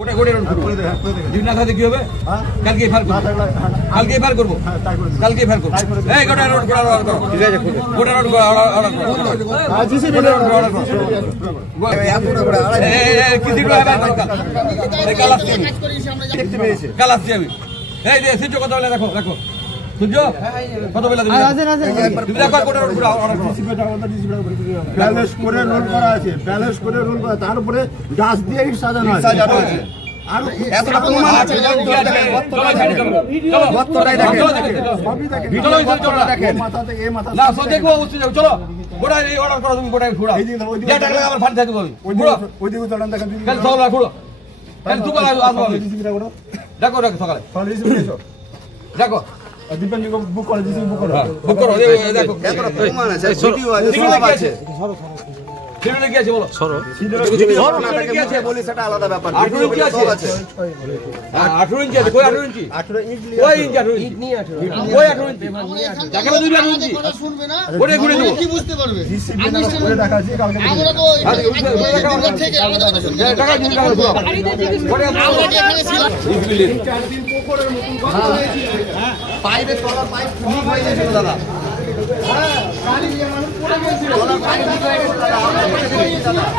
গোটা গোটা রোড করব যদি না থাকে কি হবে কালকে ফার করব কালকে ফার করব কালকে ফার করব এই গোটা রোড গোটা রোড ঠিক আছে গোটা রোড আজি সে গোটা রোড এই কিছু হবে দরকার এই কালাস দেখতে পেয়েছে কালাস আমি এই যে সূর্য কত বেলা দেখো দেখো সূর্য কত বেলা দিবেন দেখো গোটা রোড ব্যালেন্স করে রোল করা আছে ব্যালেন্স করে রোল করা তার উপরে গাছ দিয়ে ইট সাজানো আছে আর এতটা প্রমাণ আছে চলো বত্তরাই দেখেন সবই দেখেন ভিডিও দেখেন মাথা থেকে এই মাথা না সো দেখো চলো গোটা এই অর্ডার করো তুমি গোটা ঘোড়া এই দিন ওই দিন টাকা লাগা আবার ফাট থাকবে ওই দিকে চলন দেখেন কাল সকালে ঘোড়ো কাল সকালে আসবো দেখো দেখো সকালে এসো দেখো দীপেন বুক করে দিছি বুক করো দেখো এতটা প্রমাণ আছে ভিডিও আছে সব আছে সিরিয়ালে কি আছে বলো সরো সিরিয়ালে কি আছে বলি সেটা আলাদা ব্যাপার 18 ইঞ্চি আছে 18 ইঞ্চি আছে কই 18 ইঞ্চি 18 ইঞ্চি কই ইঞ্চি 18 ইঞ্চি নিয়ে 18 কই 18 ইঞ্চি দেখাবে যদি 18 ইঞ্চি কথা শুনবে না ওরে ঘুরে দেব কি বুঝতে পারবে ডিসিপ্লিন করে দেখা আছে কালকে আমরা তো দিনরাত থেকে আমাদের কথা শুনবে টাকা দিন টাকা দাও ওরে আমরা এখানে ছিলাম ডিসিপ্লিন 4 দিন পোকরের মতন কথা হয়েছিল হ্যাঁ পাইপে তলার পাইপ লিক হয়ে গেছিল দাদা হ্যাঁ গাড়ি দিয়ে মানুষ পড়ে গিয়েছিল তলার পাইপ লিক হয়ে গেছিল দাদা